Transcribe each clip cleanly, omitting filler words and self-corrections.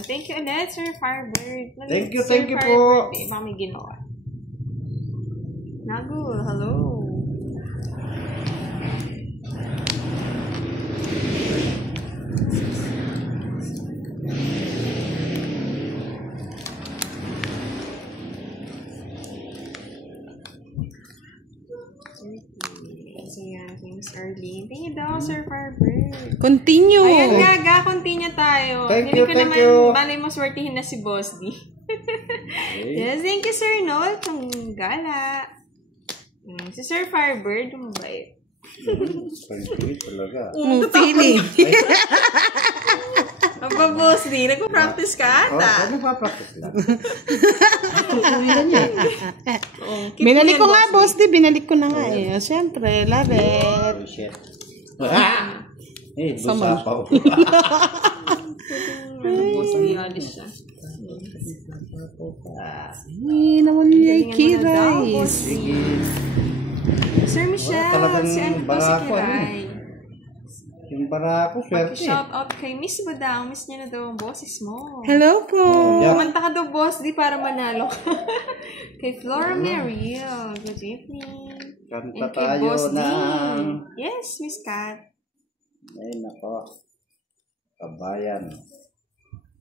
Ayun. Thank you ulit, Sir Firebird. Thank you po. Baka may ginawa. Nagul, hello. Miss Arlene. Thank you daw, Sir Firebird. Continue. Ayan nga, continue tayo. Thank Hindi you, ko thank naman, you. balay mo swertihin na si Boss D. Yes, thank you, Sir Noel. Itong gala. Si Sir Firebird, mabait. Talaga. Feeling. Aba, Boss D, nagpa-practice ka ata. Nagpa-practice lang. Binalik ko nga, Boss D. Binalik ko na nga eh. Siyempre, love it. Oh, shit. Busa pa. Boss D, alis siya. Naman niya Kirais. Sir Michelle, si ano po si Kiray? Yung barako, swerte. Shout out kay Miss Badang. Miss niya na daw ang boses mo. Hello po. Kumanta ka daw, Boss D, para manalo. Kay Flora Mariel. Good evening. Kanta tayo ng... Yes, Miss Kat. Ay, nako. Kabayan.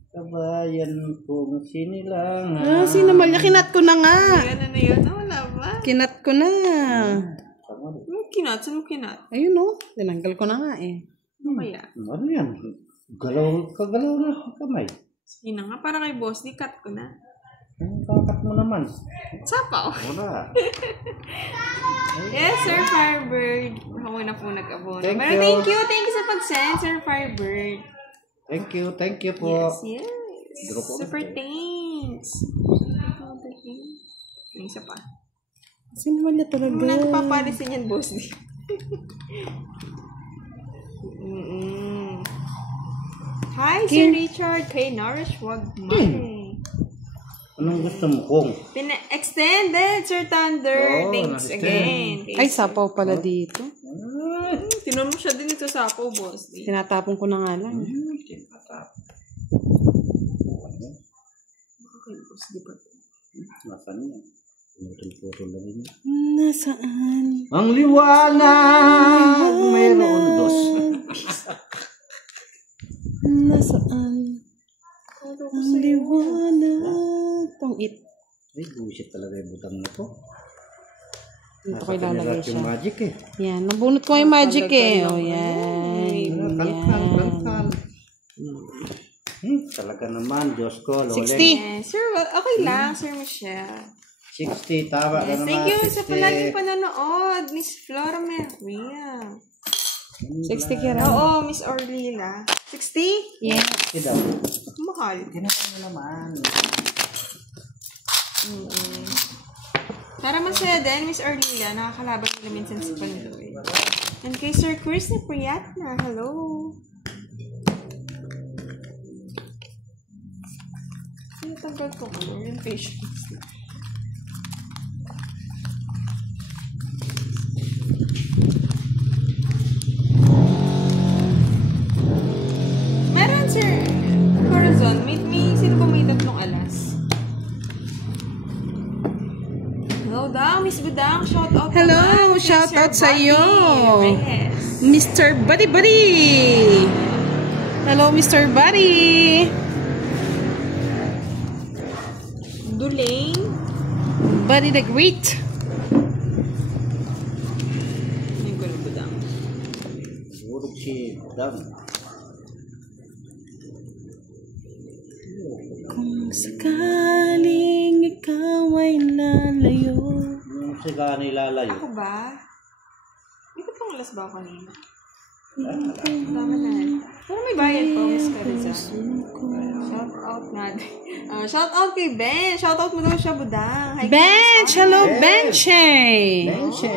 Kabayan kong sinilangan. Sinamal niya. Kinat ko na nga. Ayan, ano yun? Wala ba? Kinat ko na. Kinat? Saan mo kinat? Ayun o. Tinanggal ko na nga eh. Ano kaya? Ano yan? Kagalaw na kamay. Sige na nga, para kay Boss D, cut ko na. Ang kakat mo naman. Sapaw. Wala. Yes, Sir Firebird. Ako na po nag-abono. Thank Pero you. thank you sa pag-send, Sir Firebird. Thank you po. Yes. Super thanks. May isa pa. Sinamal niya talaga. Muna napapalisin yan, Boss D. Hi, Sir Richard. Kay Nourish, wag mali. Anong gusto mo kong? Extended, Sir Thunder. Thanks again. Ay, sapaw pala dito. Tinan mo siya din ito sapaw, Boss D. Tinatapon ko na nga lang. Tinatapon. Okay, Boss D ba? Nasaan yan? Putol-putol lang yun. Nasaan? Ang liwanag! Mayroon dos. Nasaan? Ang liwanag. Pang-it. Ay, bullshit talaga yung butang na to. Dito ko ilalagay siya. Yung magic eh. Yan. Nabunot ko yung magic eh. O, yan. Kalkan. Talaga naman, Diyos ko. 60. Sir, okay lang, Sir Michelle. 60, tama ka Yes, naman. thank you 60. sa palaging panonood, Miss Flora Maria. 60 kira. Oo, Miss Orlila. 60? Yes. Ito. Mahal. Ginagawa mo naman. Para masaya din, Miss Orlila, nakakalaban nila minsan sa Pandoy. And kay Sir Chris na Priyatna, hello. Tanggal ko ko yung patience. Meron, Sir Corazon. Sino ba may tatlong alas? Hello daw, Miss Budang. Shout out Hello, naman kay shout Sir out sa iyo. Buddy Reyes. Mr. Buddy Buddy. Hello, Mr. Buddy. Dulain. Buddy the Great. Ay, gulo Budang. Urog si Budang. Kung sakaling ikaw ay lalayo. Yung siga nilalayo. Ako ba? May tatlong alas ba ako kanina? Tama na. Pero may bayad po, Miss Carizan. Shout out natin. Shout out kay Ben. Shout out mo daw siya, Budang. Hi, Bench! Hello, Benche! Benche.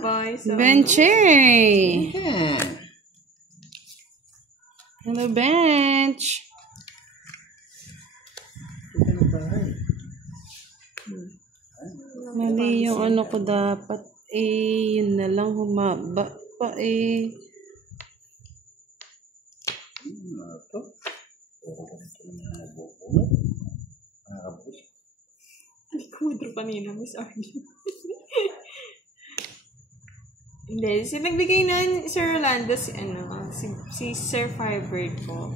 Bye. So, Benche! Yeah. Hello, Bench! Mali yung ano ko dapat. Yun na lang humaba pa Ito. Hindi ko withdraw kanina, Miss Arlene. Hindi, nagbigay na Sir Rolando si Sir Firebird ko.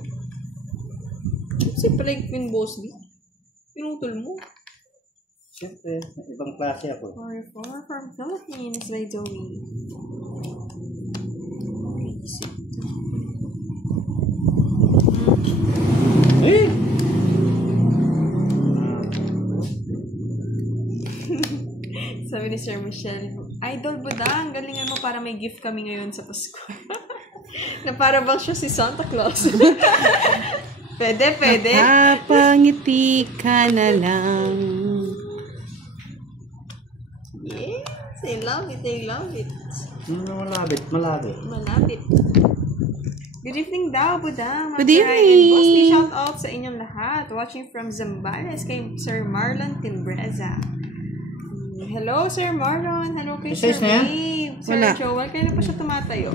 Si Plague Queen Boss B. Pinutol mo. Siyempre, ibang klase ako. For from Philippines by Joey. Eh! Sabi ni Sir Michelle, Idol Budang, galingan mo para may gift kami ngayon sa Pasko. Na para bang siya si Santa Claus. Pwede. Pangiti ka na lang. Yes, I love it. Malapit. Good evening daw, Budang. Good evening. Bossy, shout out sa inyong lahat. Watching from Zambales kay Sir Marlon Timbreza. Hello, Sir Marlon. Hello kay Sir Dave. Sir Wala. Joel, kailan pa siya tumatayo?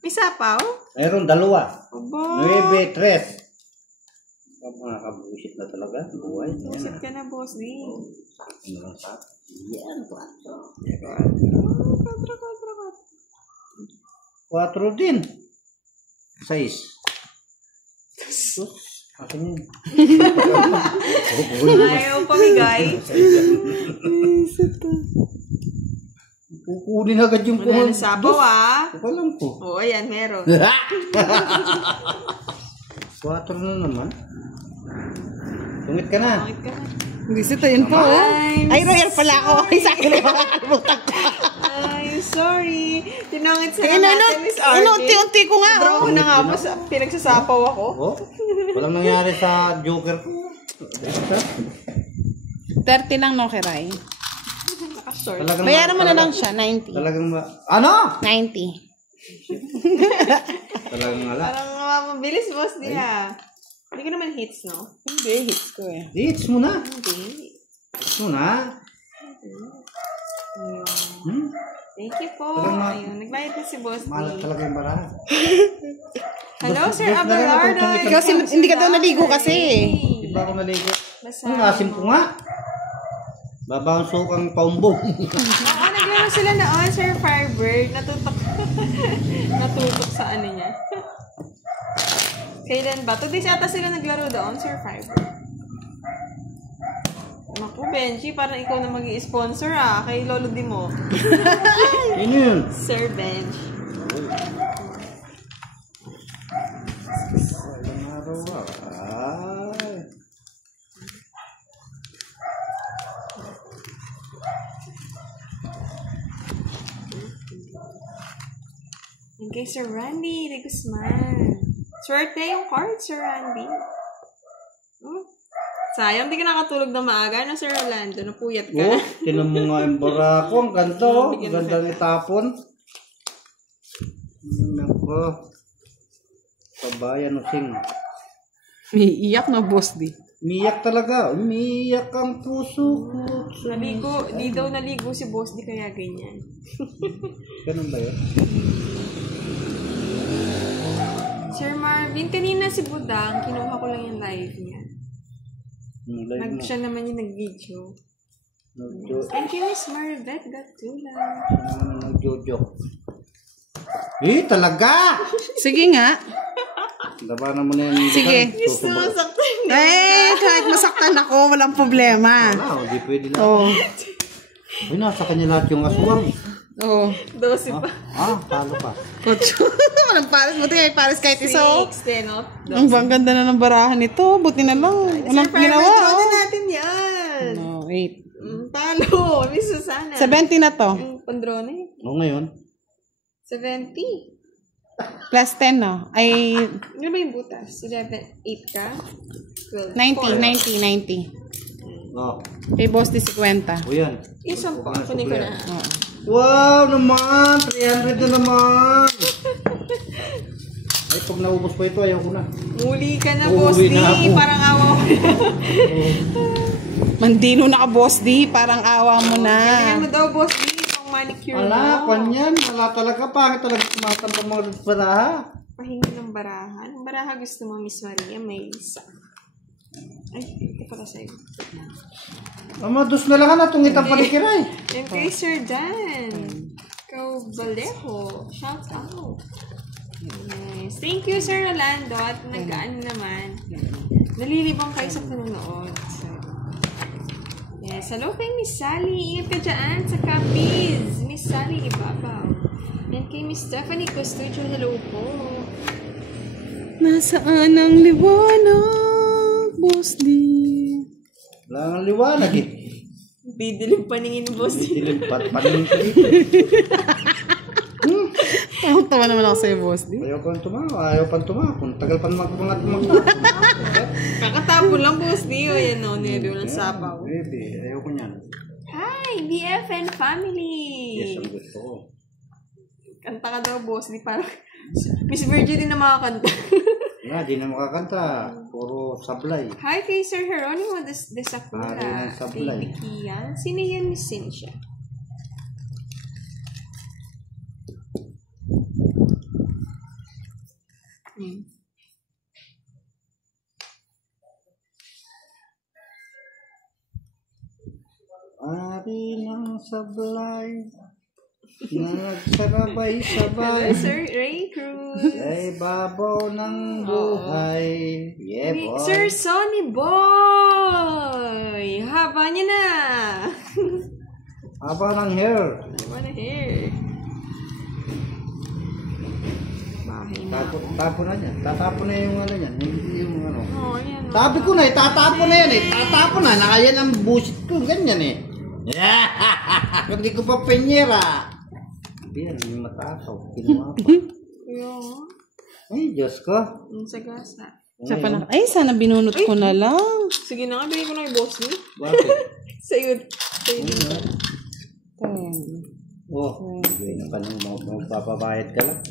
May sapaw? Mayroon 2. Aba. 9, 3. Makakabusit na talaga. Buhay. Busit ka na, boss. Ano lang sa? Yan, 4. 4 din. 6. Akin yun. Ayaw pamigay. Kukunin agad yung Wala na sapaw, Alam ko. Oo, ayan, meron. 4 na naman. Tungit ka na. Bakit ka na? Gusto yun po. Ay, royal pala ako. Ay, sa akin na makakalimutan ko. Ay, sorry. Tinangit sa Kaya natin, Miss Arvin. unti-unti ko nga. Draw ko na nga po. Pinagsasapaw ako. Oh, walang nangyari sa Joker ko. 30 lang, no, Kiray? Nakashort. Bayaran mo na lang siya, 90. Talagang ano? 90. Talagang wala. Parang mabilis, boss, di Hindi ko naman hits, no? Hindi, hits ko eh. Hits mo na. Hindi. Hits mo na. Ayun. Thank you po. Ayun, nagbayad na si boss. Malat talaga yung barahan. Hello, Sir Abelardo. Kasi hindi ka daw naligo kasi. Di ba ako naligo? Ang asim ko nga. Babawsok ang paumbong. Oo, naglaro sila noon, Sir Firebird. Natutok sa ano niya. Kailan ba? Today ata sila naglaro doon, Sir Firebird. Naku, Benji, parang ikaw na mag-i-sponsor kay Lolo Dimo. Sino yun? Sir Benj. Walang araw Ay. And kay Sir Randy de Guzman. Swerte yung card, Sir Randy. Sayang, di ka nakatulog na maaga, no, Sir Rolando? Napuyat ka. Oh, tinan mo nga yung barako. Ang ganda, oh. Ang ganda ng itapon. Nako. Kabayan, using. Iiyak na, boss, di. Umiyak talaga. Umiyak ang puso ko. Naligo, di daw naligo si boss, di kaya ganyan. Ganun ba yun? Sir Marvin, kanina si Budang, kinuha ko lang yung live niya. Siya naman yung nag-video. Thank you, Miss Marvet. Gatula. Nag-jojo. Talaga! Sige nga. Labanan mo na yan. Sige. Gusto mo saktan. Kahit masaktan ako, walang problema. Wala, hindi pwede lang. Oo. Uy, nasa kanya lahat yung aswang. Oo. 12 pa. Talo pa. Kotso. Walang pares. Buti may pares kahit isa. 6, 10, no? Ang ganda na ng barahan nito. Buti na lang. Walang ginawa. Draw na natin yan. No, 8. Talo. Miss Susana. 70 na to. Yung pandrone. O ngayon? 70. Plus 10, no? Ay, Ano ba yung butas? 11, 8 ka? 12. 90. Oh. Kay boss di 50. O yan. Isang po. Kunin ko na. Oo. Wow naman! 300 na naman! Ay, pag naubos pa ito, ayaw ko na. Muli ka na, Uuwi boss D. na ako. Parang awa ko. Mandino na ka, boss di. Parang awa mo na. Kailangan mo daw, boss D. Pang manicure Ala, mo. kanyan. Wala talaga. Pangit talaga tumatang mga baraha. Pahingi ng barahan. baraha gusto mo, Miss Maria? May isa. Ay, ito pala sa'yo. Dos na lang na tungit ang palikiray. And kay Sir Dan. Balejo. Shout out. Nice. Thank you, Sir Rolando. At nag-ano naman. Nalilibang kayo sa panonood. So, yes. Hello kay Miss Sally. Ingat ka dyan sa Capiz. Miss Sally, ibabaw. And kay Miss Stephanie Costucho. Hello po. Nasaan ang liwanag, Boss D? Wala ang liwanag eh. Didilim paningin, Boss D. Didilim paningin ko dito. Tawa naman ako sa'yo, Boss D. Ayaw pang tumawa. Kung tagal pa magpangat. Kakatapo lang, Boss D. O yan o, nilagay lang sapaw. Baby, ayaw ko niyan. Hi, BFN family! Yes, ang gusto ko. Kanta ka daw, Boss D. Parang Miss Virgie din na makakanta. Yeah, di na makakanta. Puro sablay. Hi kay Sir Jeronimo de Sakura. Pare ng sablay. Kay Kian. Sino yan, Miss Cynthia? Ari ng sablay. Nagsarabay-sabay. Hello, Sir Ray Cruz. Ay babaw ng buhay. Yeah, boy. Sir Sonny Boy! Haba niya na! Haba ng hair. Haba na hair. Bahay na. Tapo na yan. Tatapo na yung ano yan. Hindi yung ano. Oh, yan. Sabi ko na eh, tatapo na yan eh. Tatapo na. Nakayan ang busit ko. Ganyan eh. Hindi ko pa penyera. Yan, may matakaw. Kinuha pa. Yung, Ay, Diyos ko. yung sagasa. Siya pa na. Ay, sana binunot ko na lang. Sige na nga, bigay ko na yung boss niyo. Bakit? Sa'yo din. Oh, bigay na ka nang magpapabayad ka lang.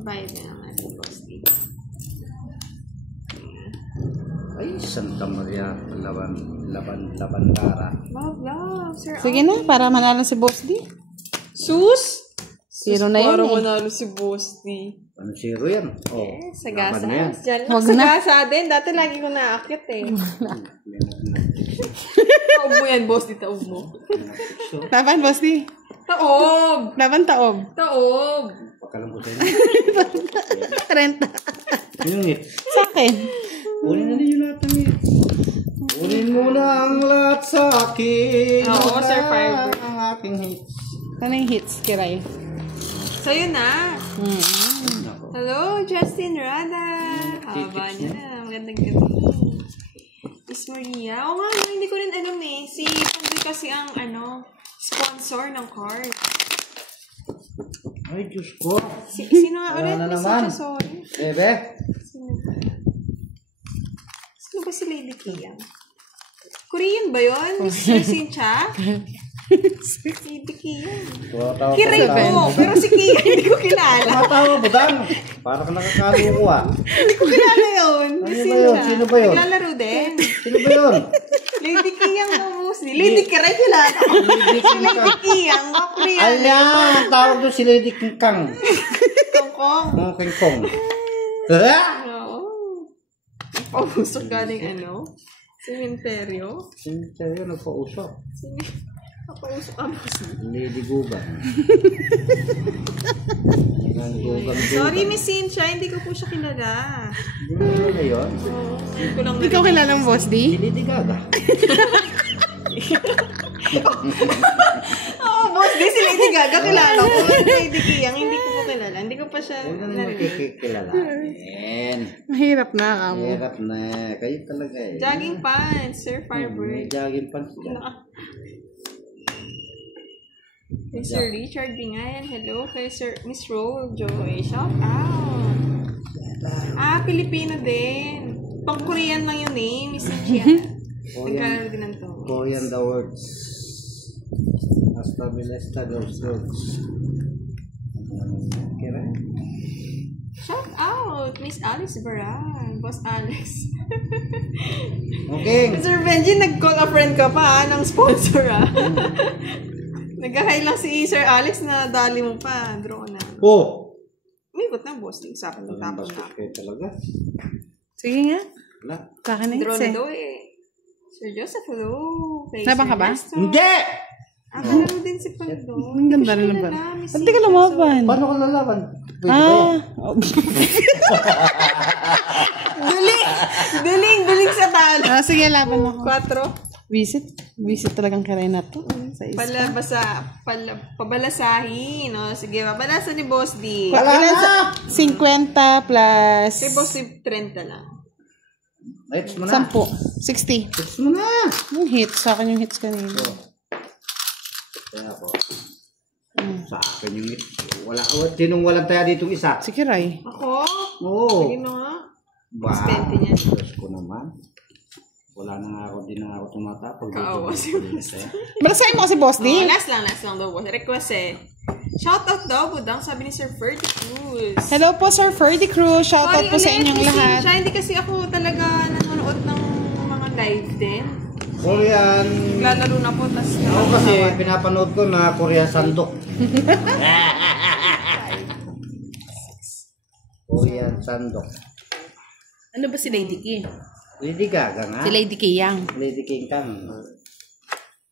Babayad na naman yung boss niyo. Ay, Santa Maria, Labandara. Love, Sir. Sige na, para manalo si Boss D. Sus! Zero na yan Para eh. manalo si Boss D. Ano zero yan? Oh, Sagasa. laban na yan. Diyan lang. Wag na. Sagasa din. Dati lagi ko naakit eh. Taob mo yan, Boss D. Taob mo. Laban, Boss D. Taob! Laban, taob. Taob! Pagkalam ko sa'yo. 30. Yung hit. Sa akin. Kunin na ninyo lahat ng hits. Kunin mo na ang lahat sa akin. Oo, Sir Fiber. Ang aking hits. Ano yung hits, Kiray? Sa'yo na. Nako. Hello, Justin Rada. Haba niya na. Magandang gabi. Miss Maria. Oo nga, no, hindi ko rin alam eh. Si Pandi kasi ang sponsor ng card. Ay, Diyos ko. Sino nga ulit? Wala na Miss naman. Cynthia, sorry. Bebe. Sino ba si Lady Kian? Korean ba yun? Miss Cynthia? Lady Kian. Tumatawa Kiray ko. Pero si Kian, hindi ko kilala. Tumatawa po, Dan. Para ka nakakaluko ah. Hindi ko kilala yun. Miss Ano ba yun? Cynthia. Sino ba yun? Naglalaro din. Sino ba yun? Lady Kian ka mostly. Lady Kiray kilala ko. Lady Si Lady Kian, mga Korean. Ayan, tawag doon si Lady King Kang. Kongkong. Mga King Kong. Ha? Oo. Pausok galing sementeryo. Sinta yun, nagpausok. Pausok ang Lady Gugan. Gugan. Sorry, Miss Cynthia, hindi ko po siya kilala. Hindi mo nila yun. Oo, ngayon ko lang Ikaw kilalang Boss D? Si Lady Gaga. Oo, boss, di si Lady Gaga kilala ko. Lady Kian, hindi ko po kilala. Hindi ko pa siya Huwag na naman narinig. kikikilalanin. Mahirap na kamo. Hirap na eh. Kayo talaga eh. Jogging pants, Sir May Firebird. jogging pants dyan. Kay Sir Richard Bingayan, hello. Kay Sir Miss Roll Joy, shout out. Pilipino din. Pang-Korean lang yung name, Miss Cynthia. Nagkalaro din ng to. Korean the words. Hasta bilesta those words. Kira? Shout out, Miss Alice Baran. Boss Alex. Okay. Sir Benji, nag-call a friend ka pa ng sponsor Nag-hi lang si Sir Alex na dali mo pa. Draw na. Oh! May ikot na, boss. Sakto tapos na. Kayo talaga. Sige nga. Wala. Sa akin na Draw hits na eh. daw eh. Sir Joseph, hello. Kay Laban Sir ka ba? Nestor. Hindi! Kalaro din si Pando. Ang ganda rin naman. Ba't di ka lumaban? Paano ko lalaban? Pwede ba yan? Ah. Duling sa talo. Sige, laban ako. 4. Visit talagang kiray na to. Sa isa. Pabalasahin. No? Sige, pabalasan ni Boss D. Wala na! 50 plus Kay Boss D, 30 lang. Hits mo na. 10. 60. Hits mo na. Yung hits. Sa akin yung hits kanina. Kaya ako. Sa akin yung hits. Tinong walang taya ditong isa. Si Kiray. Ako? Oo. Sige na nga. Ba? Spente niya. Diyos ko naman. Wala na nga ako, di na nga ako tumatapag. Kaawa si Boss D. Balasahin mo kasi Boss D. Oh, last lang daw, boss. Request eh. Shoutout daw, budang, sabi ni Sir Ferdy Cruz. Hello po Sir Ferdy Cruz. Shoutout po sa inyong lahat. Siya, hindi kasi ako talaga nanonood ng mga live din. Korean. Naglalaro na po, tas Ako kasi pinapanood ko na Korean Sandok. Korean Sandok. Ano ba si Lady King? Lady Gaga nga. Si Lady Kiyang. Lady King Kang.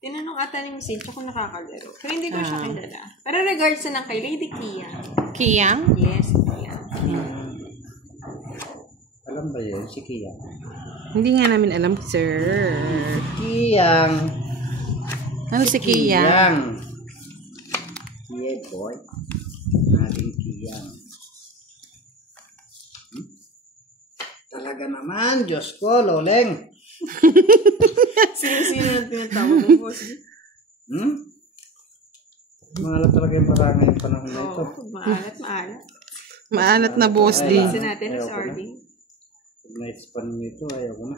Tinanong ata ni Miss Cintia kung nakakalaro. Pero hindi ko siya kilala. Pero regards na lang kay Lady Kia. Kiyang? Yes, Kia. Alam ba yun? Si Kiyang. Hindi nga namin alam, sir. Kiyang. Ano si Kiyang? Yeah, boy. Aling Kiyang. Talaga naman, Diyos ko, Loleng. Sino na tinatawag mo, boss? Mahalap talaga yung parang ngayong panahon na ito. Maalat. Maalat na Boss D. Kasi natin, Miss Ardy. Pag na-expand nyo ito, ayaw ko na.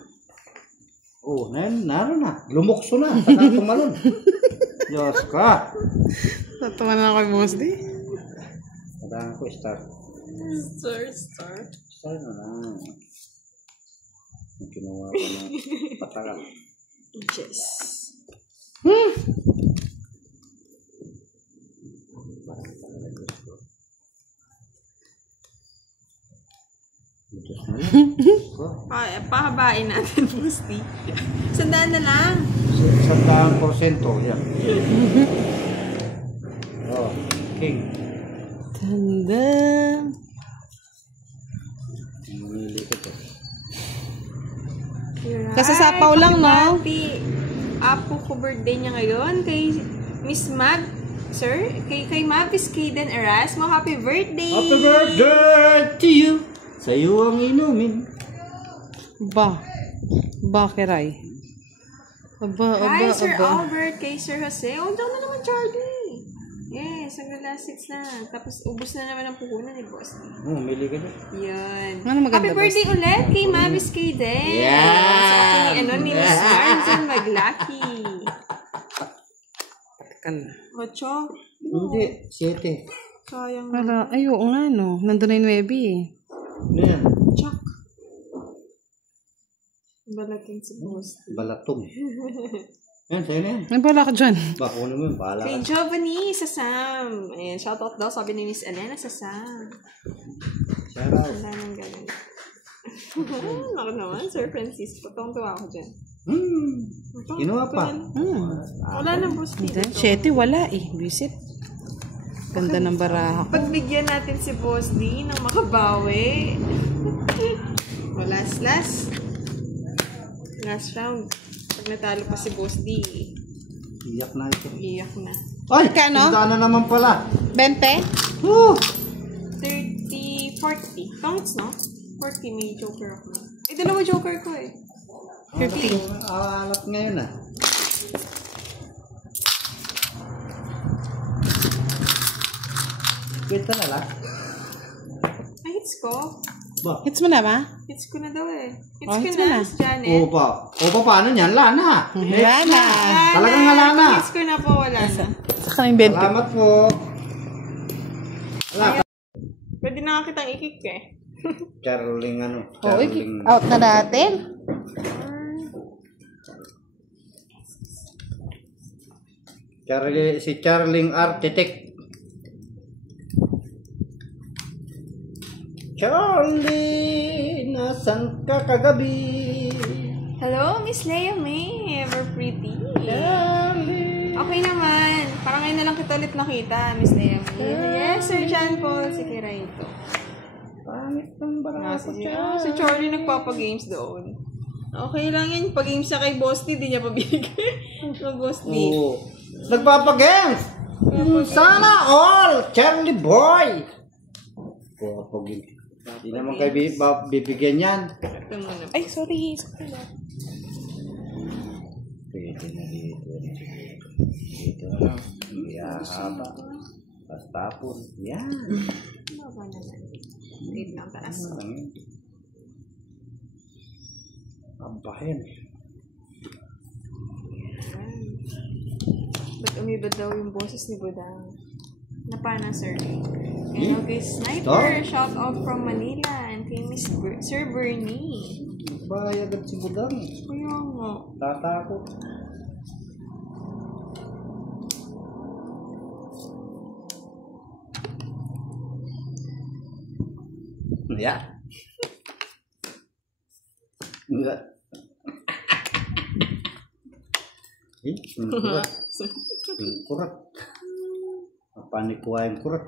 Oh, naroon na. Lumukso na. Saka tumalon. Diyos ka. Tatawa na ako kay Boss D. Kailangan ko start. Star. Start na lang. Yung kinuha ko na patagal. Yes. Diyos na lang. Pahabain natin, Boss D. Sandaan na lang. 100%. Yan. Oh, King. Tanda. Mamili ko to. Kasasapaw lang, no? Happy Apo ko birthday niya ngayon. Kay Miss Mav, sir. Kay Mavis Kaden Erasmo. Happy birthday! Happy birthday to you. Sa'yo ang inumin. Kiray. Hi, Sir Albert. Kay Sir Jose. Oh, dyan na naman, Charlie. Yes, ang last 6 na. Tapos, ubos na naman ang puhunan ni Boss. Oh, mili ka na. Yan. Ano maganda, Happy birthday ulit kay Mavis Kaden. Yeah! Ni Miss Marzen Maglaki. Ocho? Hindi, 7. Sayang. Wala. Ay, oo nga, no. Nandun na yung 9 eh. Ano yan? Chuck. Balaking si Boss. Balatong. Yan, sa'yo na yan. Ay, bala ka dyan. Bakunin mo yun, bahala Kay ka. Giovanni sa Sam. Ayan, shoutout daw, sabi ni Miss Elena sa Sam. Shout out. Wala nang ganun. Naku naman, Sir Francisco. Tuwang-tuwa ako dyan. Kinuha pa. Wala na, Boss. Then, 7 wala eh. Visit. Ganda ng baraha ko. Pagbigyan natin si Boss D ng makabawi. Last round. Pag natalo pa si Boss D, Iyak na ito. iyak na. Ay! Kano? Tanda na naman pala. 20? Woo! 30, 40. Counts, no? 40, may joker ako. Eh, dalawa joker ko eh. 50. Alat ngayon ah. Kita na lang. Ay, hits ko. Ba? Hits mo na ba? Hits ko na daw eh. Hits Oh, ko hits na, mo na. Miss Janet. Oo pa. Paano yan? Lana. Wala na. Talagang wala na. Hits ko na po, wala na. Sa kaming 20. Salamat po. Wala ka. Pwede na nga kitang ikik eh. Caroling ano. Oo, Caroling. out na natin. Si Charling Architect. Charlie, nasan ka kagabi? Hello, Miss Leia May. Ever pretty. Charlie. Okay naman. Parang ngayon na lang kita ulit nakita, Miss Leia May. Yes, Sir John Paul. Si Kira ito. Pangit ng barako Si Charlie nagpapagames doon. Okay lang yun. Pag-games siya kay Boss D, di niya pabigay. Ng Boss D. Oo. Nagpapagames. Sana all, Charlie boy. Pagpagames. Hindi naman kayo bibigyan yan. Ito muna. Ay, sorry. Pwede na dito. Dito na. Hindi haba. Tapos tapon. Yan. Baba naman. Wait lang, taas. Abahin. Ba't umibad daw yung boses ni Budang? Napana, sir. And okay, Sniper, shout out from Manila. And kay Miss Sir Bernie. Bayad agad si Budang. Kaya nga. Tatakot. Ya. Enggak. Kurat. Kurat. Apa nih kuah yang kurat?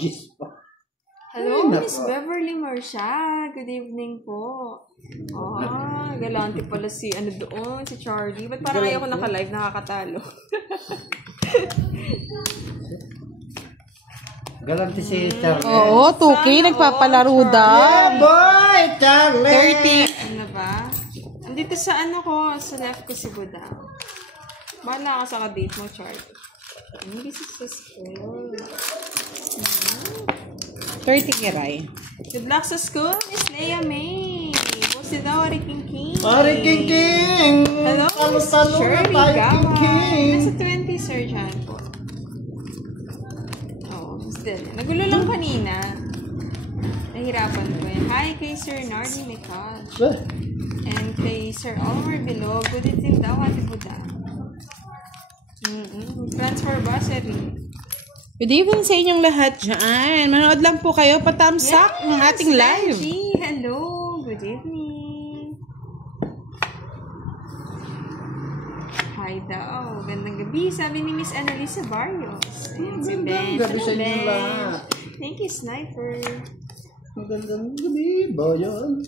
Gis pa. Hello, Miss Beverly Marcia. Good evening po. Galante pala si ano doon, si Charlie. Ba't parang ayaw ko naka-live, nakakatalo? Galante si Charlie. Oo, 2K. Nagpapalaro daw. Yeah, boy! Charlie! 30. Ano ba? Andito sa ano ko, sa left ko si Budang. Bahala ka sa ka-date mo, Charlie. Hindi successful. 30 kiray. Good luck sa school, Miss Leia May. Bossy daw, Ari King King. Ari King King! Hello, Miss Talo-talo na Shirley tayo, King Gawan. King! Nasa 20, Sir John po. Oo, still. Nagulo lang kanina. Nahirapan ko yan. Hi kay Sir Nardi Mikaj. And kay Sir Oliver Bilog. Good evening daw, Ate Buda. Transfer bursary. Good evening sa inyong lahat dyan. Manood lang po kayo. Patamsak ng ating live. Angie, hello. Good evening. Hi daw. Gandang gabi. Sabi ni Miss Annalisa Barrios. Ayan si Ben. Gabi sa Hello, inyong Ben. lahat. Thank you, Sniper. Magandang gabi, bayan.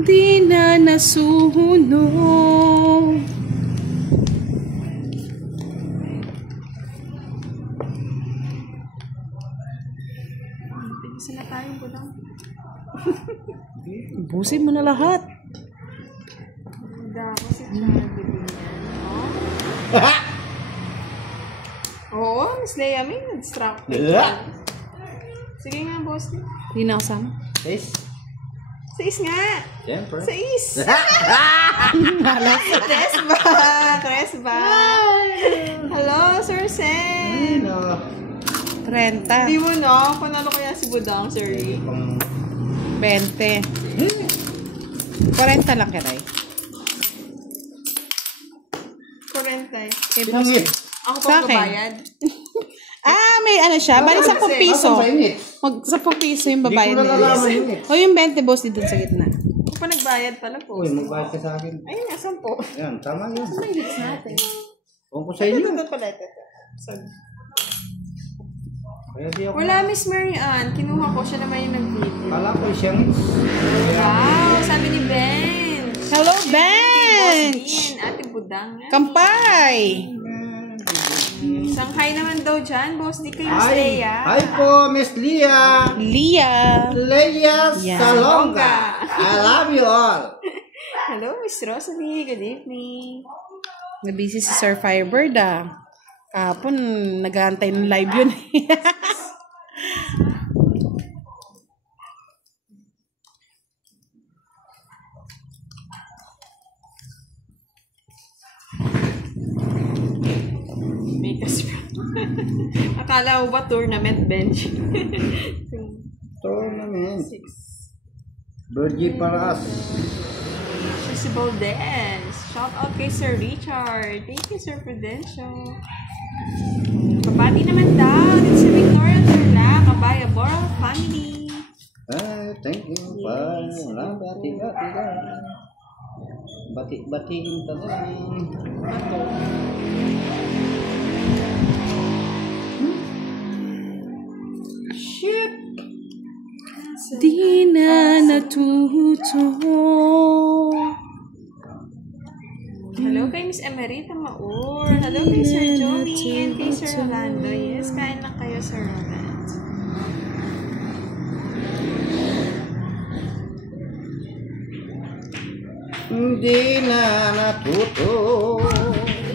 Di na nasuhunog. Tigisa na tayo, Budang. Busin mo na lahat. Ganda ako si Charlie din yan. Oo, Miss Leia, may nag-distract. Sige nga, boss. Di na kasama. Yes. Sais nga! Siyempre. Sais! Cresba! Hello, Sir Sen! No. 30. Hindi mo na, panalo kaya si Budang, sir. 20. 40 lang kiray. 40. Sinangit. Ako Sa pa akin. magbabayad. May ano siya. Bali 10 piso. Sa init. Mag 10 piso yung babayad Hindi ko nila. nalalaman yun eh. O yung 20 boss dito sa gitna. Ako pa nagbayad pala po. Uy, magbayad ka sa akin. Ayun nga, 10. Yan, tama yun. Ano yung hits natin? Kung ko sa inyo. Ito pala, ito. Sorry. Kaya di ako. Wala, Miss Marianne. Kinuha ko siya naman yung nag-video. Kala ko siyang hits. Wow, sabi ni Ben. Hello, Bench! Ate Budang. Kampay! Shanghai naman daw dyan, boss. Di kayo, Miss Leia. Hi po, Miss Leah. Leah! Leia Yeah. Salonga. I love you all. Hello, Miss Rosalie. Good evening. Nabisi si Sir Firebird Kahapon, nag-aantay ng live yun. May Adidas bra. Akala mo ba tournament bench? Tournament. Virgie para us. Accessible dance. Shout out kay Sir Richard. Thank you, Sir Prudential. Kabati naman daw. It's si Victoria Turla. Kabaya Boral family. Thank you. Bye. Wala, bati-bati ka. Bati-batiin ka lang. Shit! Di na natuto. Hello kay Miss Emerita Maur. Hello kay Sir Joey and kay Sir Rolando. Yes, kain lang kayo, Sir Rolando. Hindi na natuto.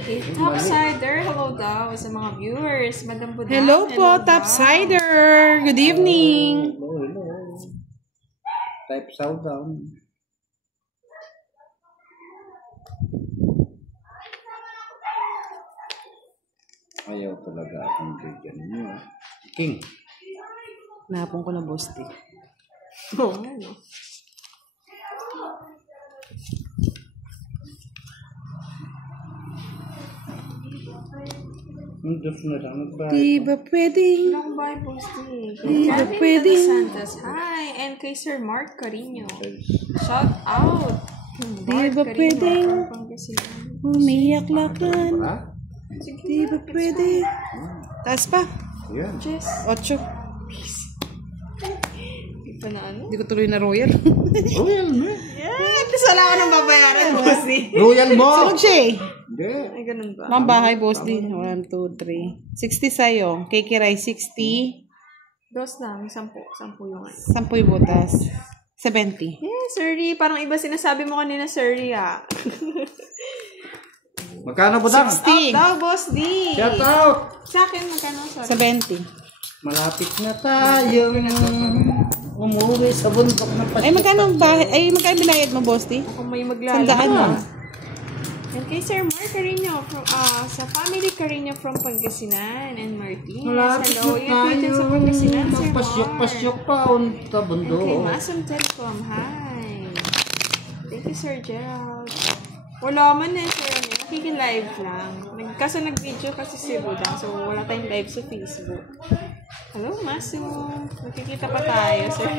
Okay, Topsider, hello daw sa mga viewers. Madam Budan, Hello po, daw. Topsider. Good evening. Hello. Type sound down. Ayaw talaga akong bigyan niyo. King. Napon ko na boss D. Oo, ano. Ang Diyos na lang nagbahay. Di ba pwedeng? Long bye, Bosti. Di ba Kevin pwede? De Los Santos, hi. And kay Sir Mark Carino. Shout out. Di ba pwedeng? Umiyak-lakan. Ha? Di ba pwede? Taas pa. Yan. Jess. 8. Di pa na ano? Hindi ko tuloy na royal. Royal mo. Yeah, at least wala ko nang babayaran, Bosti. Royal mo. Sunog siya eh. Hindi. Ay, ganun ba? Mga bahay, boss D. 1, 2, 3. 60 sa'yo. Kay Kiray, 60. Dos lang, 10 yung ano. 10 yung butas. 70. Yeah, Sirri. Parang iba sinasabi mo kanina, Sirri, ah. Magkano po dang? 60. Daw, Boss D. Shout out. Sa akin, magkano? Sorry. 70. Malapit na tayo umuwi sa bundok na Ay, magkano ang bahay? Ay, magkano binayad mo, boss D? Kung may maglalaro. Sandaan mo. And kay Sir Mark Carino from, sa family Carino from Pangasinan and Martinez. Malapit Hello, na yun po dyan sa tayo. Pangasinan, Sir Mark. Pasyok-pasyok pa unta And kay bundok. Masum Telecom, hi. Thank you, Sir Gerald. Wala man eh, Sir. Nakikilive lang. Kaso nag-video kasi si Budang, so wala tayong live sa Facebook. Hello, Masu. Nakikita pa tayo, Sir.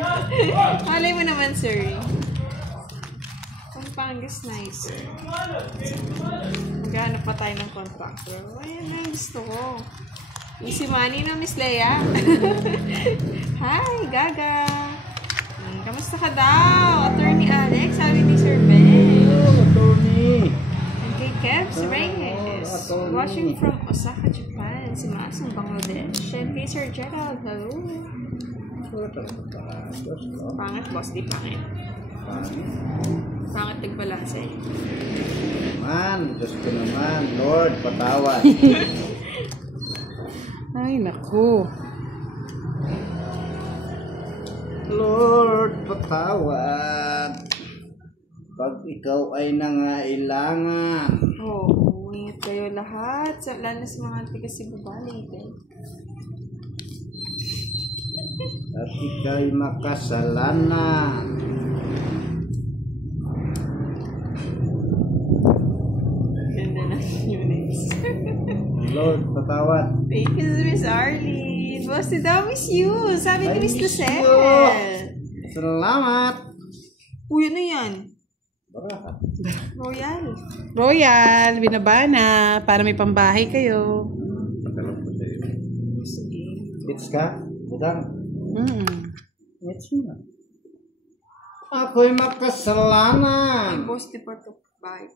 Malay mo naman, Sir. Pampangas nice, Sir. Maghanap pa tayo ng contractor. Ayan na yung gusto ko. Easy money na, Miss Leia. Hi, Gaga. Kamusta ka daw? Attorney Alex, sabi ni Sir Ben. Attorney. And kay Kevs Reyes, attorney. watching from Osaka, Japan. Si Masong Bangladesh. And kay Sir Gerald, hello. Pangit, boss, di pangit. Pangit nagbalanse. Man, Diyos ko naman. Lord, patawad. Ay, naku. Lord, patawad. Pag ikaw ay nangailangan. Oh, ingat kayo lahat. Lalo sa mga tiga Cebu Valley. At ikaw'y makasalanan. Ganda na yung next. Lord, patawad. Thank you, Miss Arlene. Boss, daw miss you. Sabi ni I Miss miss Lucelle. you. Salamat. Uy, ano yan? Barakat. Royal. Royal, binaba na. Para may pambahay kayo. Pagkalap ko sa'yo. Sige. Bits ka? Budang. It's na. Ako'y Ay, makasalanan. boss, di pa ito. Bye.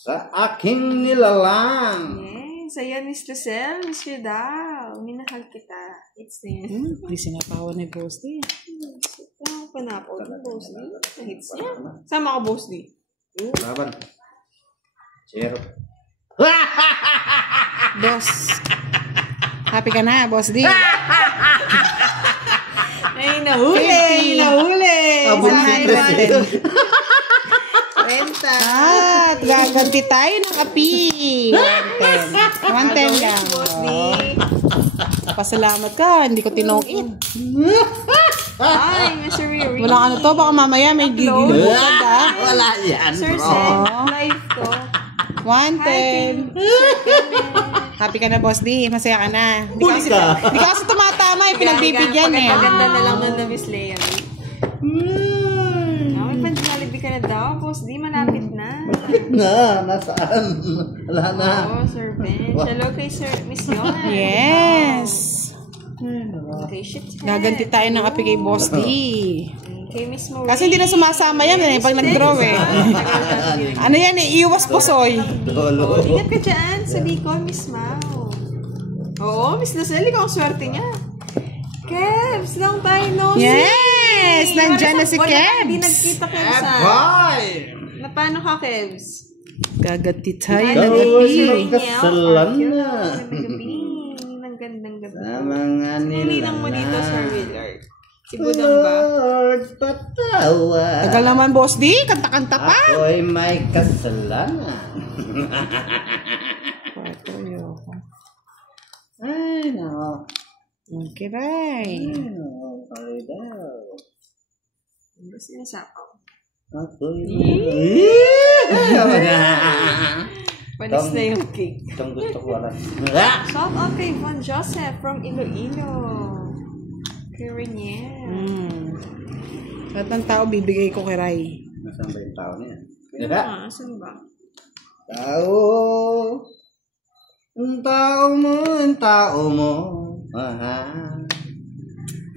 Sa aking nilalang. Yes. Ayan, Miss Lucelle. Miss you daw. Minahal kita. It's there. Hindi sinapawan ni boss D. Ano panapaw ng boss D? Sa hits niya. Sama ka, boss D. Laban. Zero. Boss. Happy ka na, boss D. Ay, nahuli! Nahuli! Abot Sa si highway. President. Renta. Ah, gaganti tayo ng api. 110 lang. Boss D. Pasalamat ka, hindi ko tinongit. Ay, Mr. Riri. Walang ano to, baka mamaya may gigilugan ka. Wala yan, Sir bro. Sen, live to. 110. Happy ka na, Boss D. Masaya ka na. Hindi Huli ka. kasi tumatama yung pinagbibigyan eh. Pagkaganda na lang nun na Miss Leia. May pan-Jollibee ka na daw, Boss D. Malapit na. Nasaan? Wala na. Oo, Sir Ben. Hello kay Sir Miss Yona. Yes. Kay Shit. Gaganti tayo ng api kay Boss D. Kay Miss Marie. Kasi hindi na sumasama yan eh, pag nag-draw eh. Ano yan eh, iwas posoy. Dolo. Ingat ka dyan sa Bicol, Miss Mau. Oo, Miss Lucelle, ikaw ang swerte niya. Kebs, lang tayo, no? Yes! Nandyan na si Hindi Kebs. nagkita, Kebs, ha? Boy! Na paano ka, Kebs? Gaganti tayo Ay, ng Ikaw api. ay magkasalan na. Ng gandang gabi. Sa mga Nilinang mo dito, Sir Willard. Si Budang ba? Lord, patawad. Tagal naman, Boss D. Kanta-kanta pa. Ako'y may kasalanan. Ay, no. Okay, right. Ay, no. Ay, daw. Ano sinasapaw? Ako'y Panis na yung cake. Itong gusto ko alam. Shout out kay Von Joseph from Iloilo. Kay Renier. Lahat ng tao bibigay ko kay Rai. Nasaan ba yung tao niya? Ano ba? Asan ba? Tao. Ang tao mo, ang tao mo. Aha.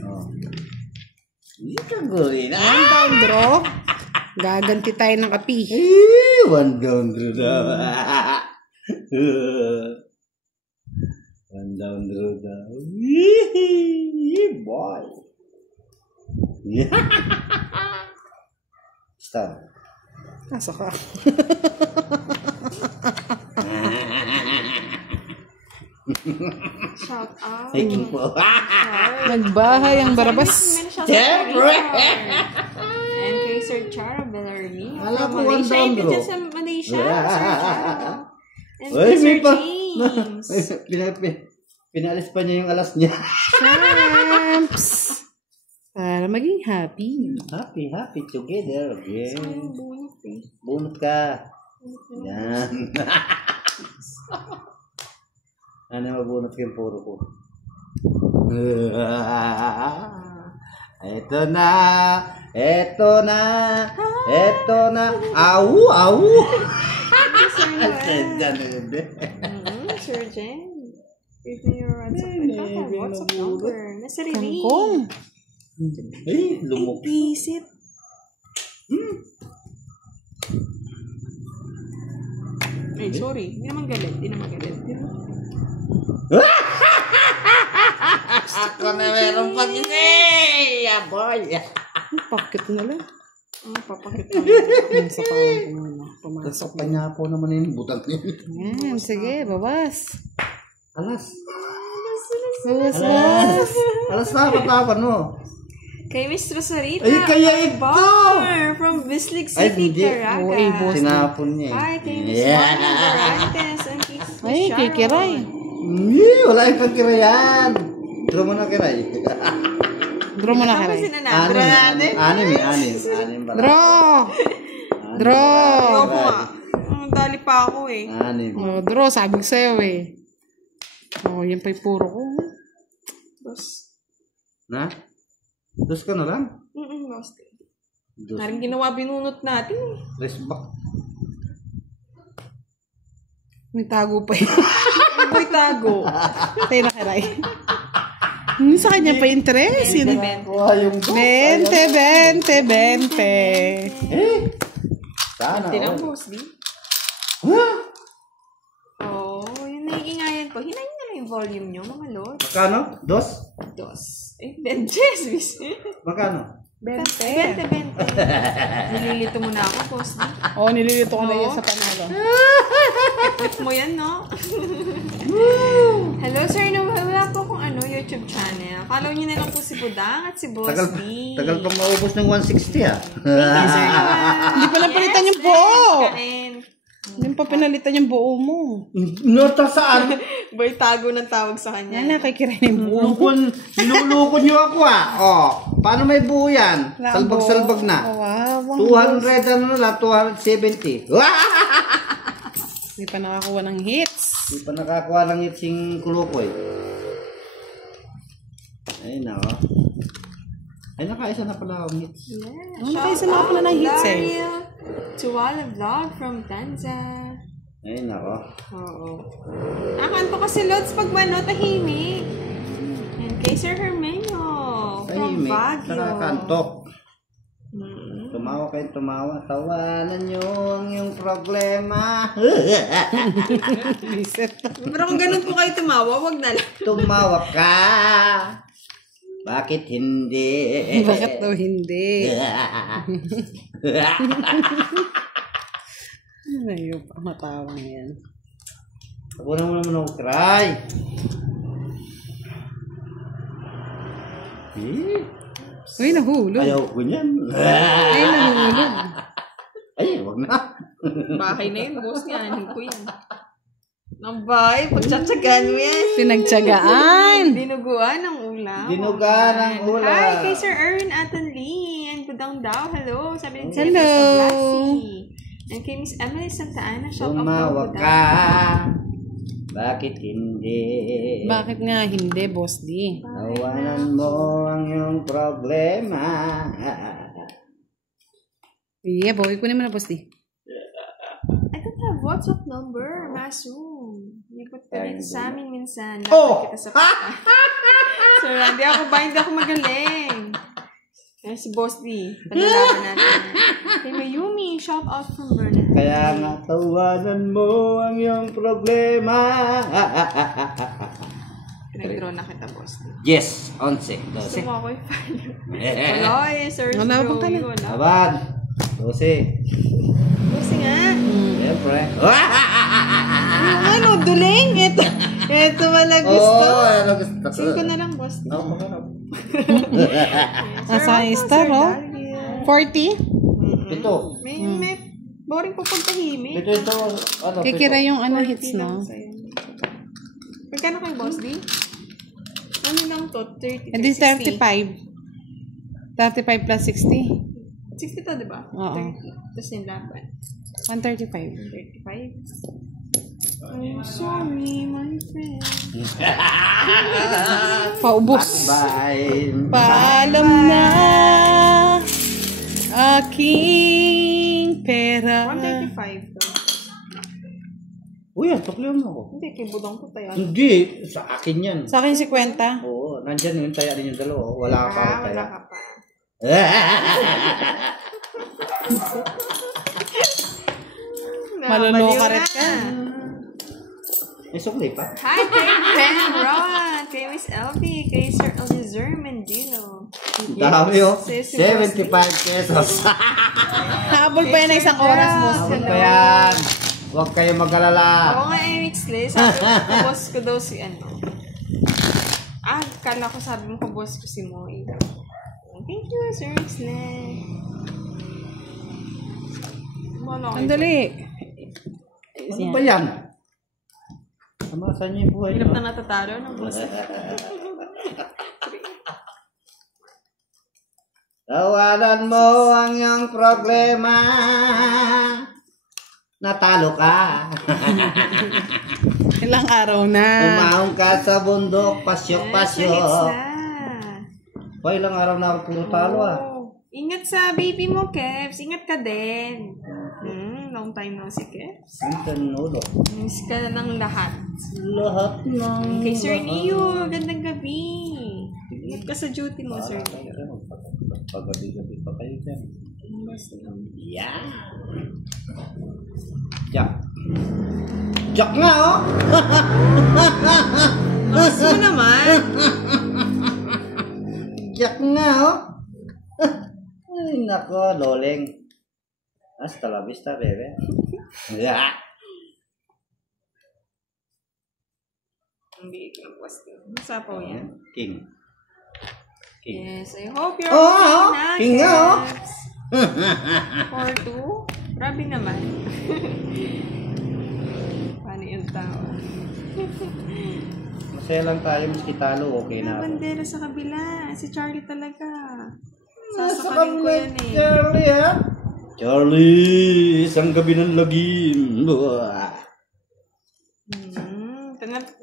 Oh. Hindi ka gulin. One down draw. Gaganti tayo ng api. One down draw daw. One down draw daw. Boy. Stop. Asa ka? Shout out. Hiking po. Nagbahay ang barabas. Siyempre. And kay Sir Charo Bellarmino. Alam ko, From Malaysia. one down Ibig draw. dyan sa Malaysia. Sir Charo. And Uy, kay Sir may pa. James. Pinalis pa niya yung alas niya. Champs! Para maging happy. Happy together again. Yung bunot eh. Bunot ka. Yan. Ano mabunot ko yung puro ko? Eto na. Eto na. Eto na. Awu, awu. Sir Noel. Dyan, Sir Jen. Give me your WhatsApp number. Nasa Riri. Kangkong. Eh, lumok. Pisit. Ay, sorry. Hindi naman galit. Hindi naman galit. Ako na meron pag isi. Yeah, boy. Pakit na lang. Papakit lang. Sa kawang ko muna. Sa kanya po naman yung butang niya. Yan, sige, bawas. Alas. Bawas, bawas. Alas. Alas na, patapan mo. Kay Miss Rosarita. Ay, kaya ito. Bar from Bislig Ay, City, hindi. Caraga. Oo, boss. Sinapon niya eh. Hi, kay Miss Marlon Dorantes. And kay Miss Ay, Sharon. kay Kiray. Wala yung pagkirayan. Draw mo na kiray. Draw mo na, Tapos Kiray. sinanabra natin. Anim pala. Draw! Draw! Ayoko nga. Dali pa ako eh. Anim. Oh, draw, sabi ko sa'yo eh. Oh, yan pa'y puro ko. Tapos, Na? Dos ka na lang? lost it. Dos. Naring ginawa binunot natin eh. Rest back. May tago pa yun. Boy tago. Tayo na, Kiray. Sa kanya pa interest. Yun. 20, 20, 20. Sana. Tinang all. boss, di? Oh, yun naiingayan ko. Hinayin na lang yung volume nyo, mga lord. Magkano? Dos? Dos. Eh, benches, bis. Magkano? 20. Nililito mo na ako, boss, di? Oo, nililito ko na yan sa panalo. Clip mo yan, no? Hello, sir. Wala po akong YouTube channel. Follow niyo na lang po si Budang at si Boss Tagal, D. tagal pang maubos ng 160 ah. Hindi pa napalitan yung buo. Kain. Hindi pa pinalitan yung buo mo. Nota saan? Boy, tago ng tawag sa kanya. Yan na, kay kirain yung buo. Nilulukon niyo ako Oh, paano may buo yan? Salbag-salbag na. Wow. 200 ano na lang, 270. Hindi pa nakakuha ng hits. Hindi pa nakakuha ng itsing kulukoy. Ayun na Ay, nakaisa na pala akong hits. Yeah. Ano kayo sa mga pala ng hits eh? Tuwala vlog from Tanza. Ayun na Oo. Nakanto kasi Lods pag tahimik. And kay Sir Hermenio from Baguio. Nakakantok. Tumawa kayo, tumawa. Tawanan nyo ang iyong problema. Pero kung ganun po kayo tumawa, wag na lang. Tumawa ka. Bakit hindi? Bakit daw hindi? Ayaw pa matawang yan. Ako naman ako cry. Uy, nahulog. Ayaw ko niyan. Ay, nahulog. Ay, wag na. Bahay na yun, boss niya. Anin ko yan. Ang bahay, pagtsatsagaan mo yan. Pinagtsagaan. Dinuguan ng ulam. Dinuguan ng ulam. Hi, kay Sir Erin Aton Lee. And Budang daw. Hello. Sabi ni Hello. And kay Miss Emily Santa Ana. Shout out Tumawa daw, ka. Bakit hindi? Bakit nga hindi, Boss D? Tawanan mo ang iyong problema. Yeah, boy. Kunin mo na, Boss D. I don't have WhatsApp number, Masu. Likot ka rin sa amin minsan. Dapat Oh! kita sa papa. So, hindi ako magaling. Kaya si Boss D, panalaban natin. Kay Mayumi, shout out from Bernard. Kaya nga tawanan mo ang iyong problema. Pinag-draw na kita, Boss D. Yes, 11. Gusto 12. mo ako i-follow. Wala eh, Sir Wala pa ka na. Joey. Wala. Aban. 12. Kasi nga. Siyempre. Ano, duling? Ito wala gusto. Ano gusto? 5 na lang, Boss D. Ako makarap. Nasa star, oh. 40? Ito. May boring po pagtahimik. Ito. Ano? Kikira yung hits, no? Magkano kayo, Boss D? Ano lang to? 30 And then 35. 35 plus 60. 60 to, di ba? Oo. 30. Tapos yung laban. 135. 35. I'm sorry, my friend. Paubos. Bye. Paalam na aking pera. 135 to. Uy, tuklihan mo ako. Hindi, kay Budong ko tayo. Hindi, sa akin yan. Sa akin 50. Oo, nandyan yung taya rin yung dalawa. Wala ka pa ako Wala taya. ka pa. Maluluka rin ka. May sukli pa. Hi, kay Ben Ron, kay Miss Elvie, kay Sir Eliezer Mendilo. Dami oh. Sis, 75 pesos. Habol pa yan na isang oras, Boss. Abot pa yan. Huwag kayo mag-alala. Oo nga, Wixley. Sabi ko, kaboss ko daw si ano. Kala ko sabi mo kaboss ko si Moe. Thank you, Sir Wixley. Ang dali. Ano ba yan? Samasan niyo yung buhay Hirap niyo. na natatalo ng boss. Tawanan mo ang iyong problema. Natalo ka. Ilang araw na. Umahong ka sa bundok, pasyok-pasyok. Pa, ilang araw na ako puro talo ah. Ingat sa baby mo, Kevs. Ingat ka din. Long time no si Kevs. Minsan nulo. Miss ka na ng lahat. Lahat ng... Kay Sir Neo, gandang gabi. Ingat ka sa duty mo, Sir Neo. Pagabi-gabi pa kayo dyan. Yeah. Jack. Jack nga oh! Mas mo naman. Jack nga oh! Ay nako, loleng. Hasta la vista, bebe. Yeah. Ang biig ng pwesto. Masapaw yan. King. Yes, I hope you're Oh, okay na, king nga, oh. Kevs. 4-2. Grabe naman. Paano yung tao? Masaya lang tayo, maski talo, okay na ako. Bandera sa kabila. Si Charlie talaga. Nasa Sasakalin ko yan eh. Charlie, ha? Charlie, isang gabi ng lagim.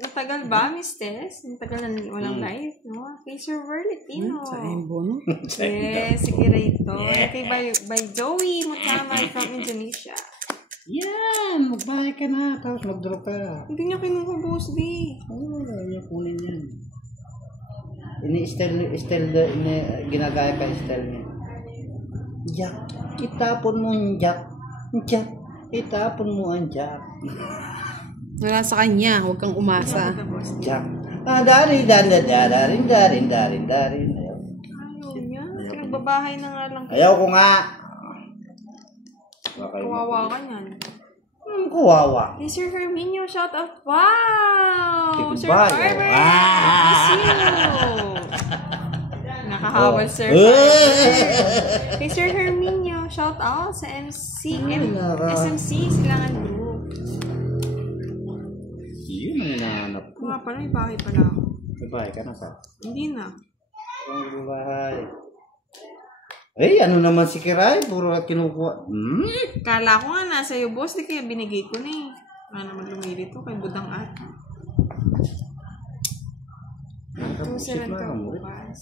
Natagal ba, Miss Tess? Natagal na walang live, no? Kay Sir Verletino. Sa embo, no? Yes, sige rito. Okay, by Joey Mutaman from Indonesia. Yan, magbahay ka na, tapos mag-draw ka. Hindi niya kinuha, boss, di. Oo, ayaw kunin yan. Ginagaya ka style niya. Jack, itapon mo ang Jack. Jack, itapon mo ang Jack. Wala sa kanya, huwag kang umasa. Jack. Darin. Ayaw niya. Pinagbabahay na nga lang. Ayaw ko nga. Kawawa ka niyan. Kuwawa. Hey, Sir Herminio, shout out. Wow! Sir Goodbye. Farber! Ah! Miss you! Nakahawal, Sir Farber. Hey, Sir Herminio, shout out sa SMC Silangan Group. Yun ang hinahanap ko. Nga pala, may bahay pala ako. Bahay ka na sa? Hindi na. Ang bahay. Eh, ano naman si Kiray? Puro kinukuha. Kala ko nga nasa iyo, boss. Di kaya binigay ko na eh. Nga naman lumilito kay Budang At. Tusiran ka bukas.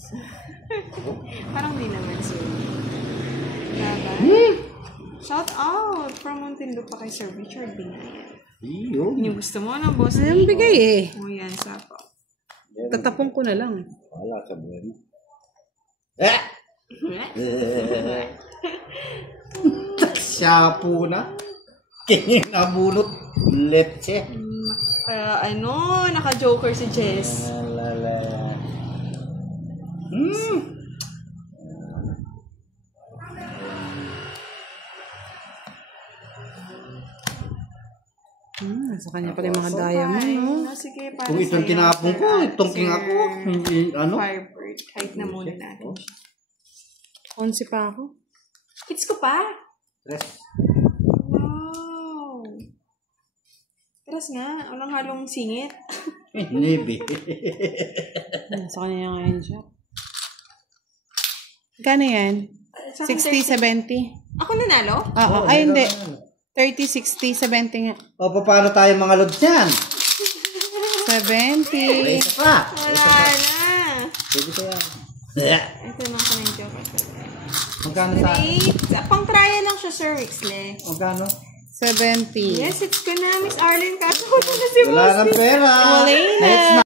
Parang di naman sir. Laban. Shout out from Muntinlupa kay Sir Richard Binaya. Iyo. Yung gusto mo na, boss? Ay, ang bigay eh. O yan, sapa. Tatapon ko na lang. Wala ka bueno. Shampoo na. Kinabunot. Leche. Kaya naka-joker si Jess. Lala. Sa kanya pala yung mga diamond, no? No, sige, para Kung itong sa'yo, tinapon ko, Sir itong king ako. Hindi, ano? Firebird. Kahit na muna natin. 11 pa ako. Kids ko pa. Tres. Wow. Teras nga. Walang halong singit. Nibi. Sa kanya yung ngayon siya. Gano yan? 60, 70? Ako nanalo? Oo. Ay, hindi. 30, 60, 70 nga. O, paano tayo mga lods yan? 70. Isa pa. Wala na. Pwede ko yan. Ito lang ka ng joke. Magkano sa? Wait. Pang trial lang siya, Sir Wixley. Magkano? 70. Yes, it's ko na, Miss Arlene. Kaso ko na si Wala Boss. ng pera. Wala na. Next na.